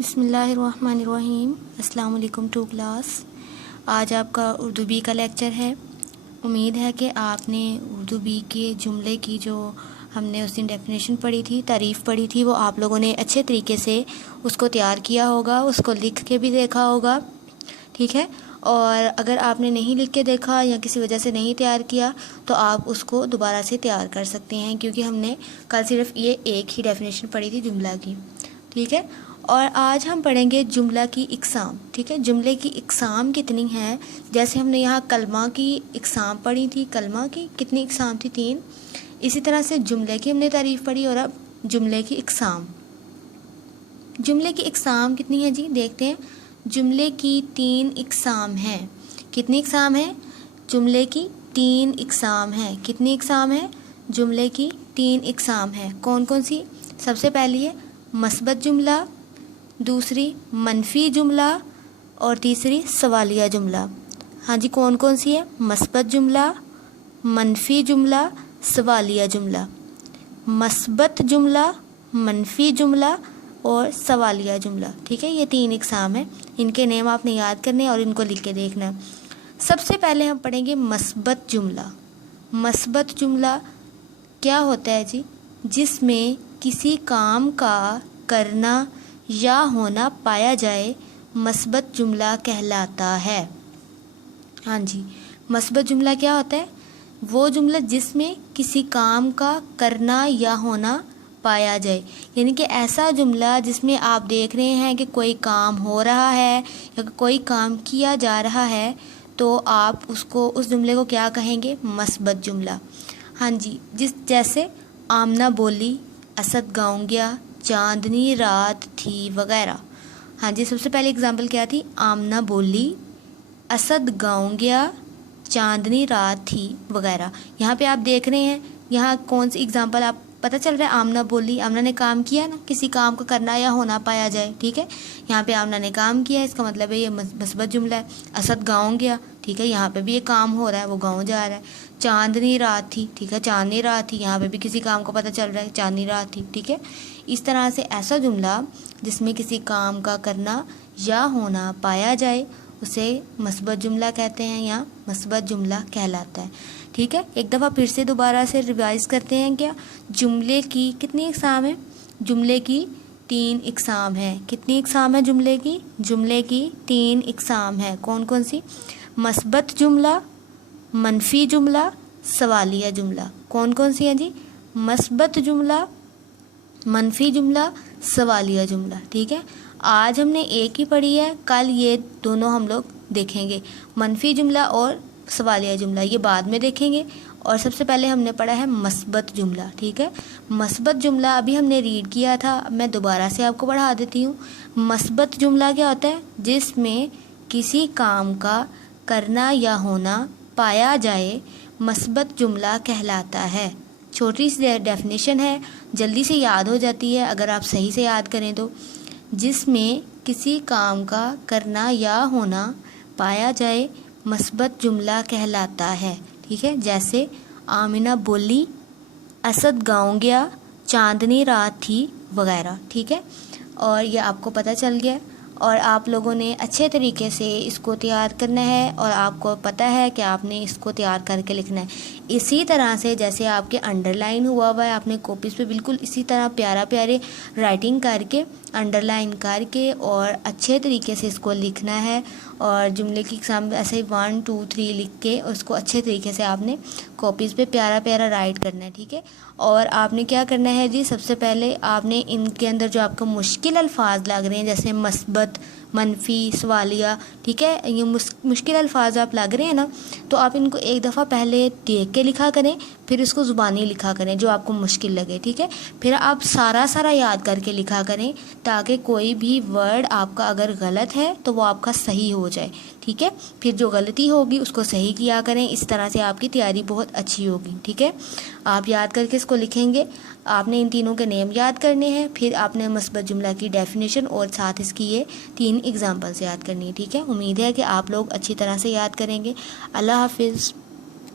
बिस्मिल्लाहिर्रहमानिर्रहीम। अस्सलाम वालेकुम टू क्लास। आज आपका उर्दू बी का लेक्चर है। उम्मीद है कि आपने उर्दू बी के जुमले की जो हमने उस दिन डेफिनेशन पढ़ी थी, तारीफ़ पढ़ी थी, वो आप लोगों ने अच्छे तरीके से उसको तैयार किया होगा, उसको लिख के भी देखा होगा। ठीक है। और अगर आपने नहीं लिख के देखा या किसी वजह से नहीं तैयार किया तो आप उसको दोबारा से तैयार कर सकते हैं, क्योंकि हमने कल सिर्फ ये एक ही डेफिनेशन पढ़ी थी जुमला की। ठीक है। और आज हम पढ़ेंगे जुमला की इकसाम। ठीक है। जुमले की इकसाम कितनी है, जैसे हमने यहाँ कलमा की इकसाम पढ़ी थी, कलमा की कितनी इकसाम थी? 3। इसी तरह से जुमले की हमने तारीफ़ पढ़ी और अब जुमले की इकसाम। जुमले की इकसाम कितनी है जी? देखते हैं। जुमले की 3 इकसाम हैं। कितनी इकसाम है? जुमले की 3 इकसाम है। कितनी इकसाम है? जुमले की 3 इकसाम है। कौन कौन सी? सबसे पहली है मस्बत जुमला, दूसरी मनफी जुमला और तीसरी सवालिया जुमला। हाँ जी, कौन कौन सी है? मस्बत जुमला, मनफी जुमला, सवालिया जुमला। मस्बत जुमला, मनफी जुमला और सवालिया जुमला। ठीक है। ये 3 इकसाम है। इनके नेम आपने याद करने और इनको लिख के देखना है। सबसे पहले हम पढ़ेंगे मस्बत जुमला। मस्बत जुमला क्या होता है जी? जिसमें किसी काम का करना या होना पाया जाए, मस्बत जुमला कहलाता है। हाँ जी, मस्बत जुमला क्या होता है? वो जुमला जिसमें किसी काम का करना या होना पाया जाए, यानी कि ऐसा जुमला जिसमें आप देख रहे हैं कि कोई काम हो रहा है या कोई काम किया जा रहा है, तो आप उसको, उस जुमले को क्या कहेंगे? मस्बत जुमला। हाँ जी, जैसे आमना बोली, असद गाँव गया, चांदनी रात थी वगैरह। हाँ जी, सबसे पहले एग्जाम्पल क्या थी? आमना बोली, असद गाँव गया, चांदनी रात थी वगैरह। यहाँ पे आप देख रहे हैं, यहाँ कौन सी एग्जाम्पल आप पता चल रहा है? आमना बोली, आमना ने काम किया ना, किसी काम का करना या होना पाया जाए। ठीक है। यहाँ पे आमना ने काम किया, इसका मतलब है ये मस्बत जुमला है। असद गाँव गया, ठीक है, यहाँ पे भी ये काम हो रहा है, वो गाँव जा रहा है। चांदनी रात थी, ठीक है, चांदनी रात थी, यहाँ पे भी किसी काम को पता चल रहा है, चांदनी रात थी। ठीक है। इस तरह से ऐसा जुमला जिसमें किसी काम का करना या होना पाया जाए, उसे मस्बत जुमला कहते हैं या मस्बत जुमला कहलाता है। ठीक है। एक दफ़ा फिर से दोबारा से रिवाइज करते हैं। क्या? जुमले की कितनी इकसाम है? जुमले की 3 इकसाम है। कितनी इकसाम है जुमले की? जुमले की 3 इकसाम है। कौन कौन सी? मस्बत जुमला, मनफी जुमला, सवालिया जुमला। कौन कौन सी है जी? मस्बत जुमला, मनफी जुमला, सवालिया जुमला। ठीक है। आज हमने एक ही पढ़ी है, कल ये दोनों हम लोग देखेंगे, मनफी जुमला और सवालिया जुमला, ये बाद में देखेंगे। और सबसे पहले हमने पढ़ा है मस्बत जुमला। ठीक है। मस्बत जुमला अभी हमने रीड किया था, मैं दोबारा से आपको पढ़ा देती हूँ। मस्बत जुमला क्या होता है? जिसमें किसी काम का करना या होना पाया जाए, मस्बत जुमला कहलाता है। छोटी सी डेफिनेशन है, जल्दी से याद हो जाती है अगर आप सही से याद करें तो। जिसमें किसी काम का करना या होना पाया जाए, मस्बत जुमला कहलाता है। ठीक है। जैसे आमिना बोली, असद गाँव गया, चांदनी रात थी वगैरह। ठीक है। और ये आपको पता चल गया और आप लोगों ने अच्छे तरीके से इसको तैयार करना है और आपको पता है कि आपने इसको तैयार करके लिखना है। इसी तरह से जैसे आपके अंडरलाइन हुआ हुआ है, आपने कॉपीज़ पे बिल्कुल इसी तरह प्यारा प्यारे राइटिंग करके, अंडरलाइन करके और अच्छे तरीके से इसको लिखना है। और जुमले की एग्जाम ऐसे 1 2 3 लिख के उसको अच्छे तरीके से आपने कॉपीज़ पे प्यारा प्यारा राइट करना है। ठीक है। और आपने क्या करना है जी? सबसे पहले आपने इनके अंदर जो आपको मुश्किल अल्फाज लग रहे हैं, जैसे मस्बत, मनफी, सवालिया, ठीक है, ये मुश्किल अल्फाज आप लग रहे हैं ना, तो आप इनको एक दफ़ा पहले देख के लिखा करें, फिर इसको ज़ुबानी लिखा करें जो आपको मुश्किल लगे। ठीक है। फिर आप सारा याद करके लिखा करें, ताकि कोई भी वर्ड आपका अगर गलत है तो वो आपका सही हो जाए। ठीक है। फिर जो गलती होगी उसको सही किया करें, इस तरह से आपकी तैयारी बहुत अच्छी होगी। ठीक है। आप याद करके इसको लिखेंगे। आपने इन तीनों के नेम याद करने हैं, फिर आपने मस्बत जुमला की डेफिनेशन और साथ इसकी ये 3 एग्जाम्पल्स याद करनी है। ठीक है। उम्मीद है कि आप लोग अच्छी तरह से याद करेंगे। अल्लाह हाफिज़।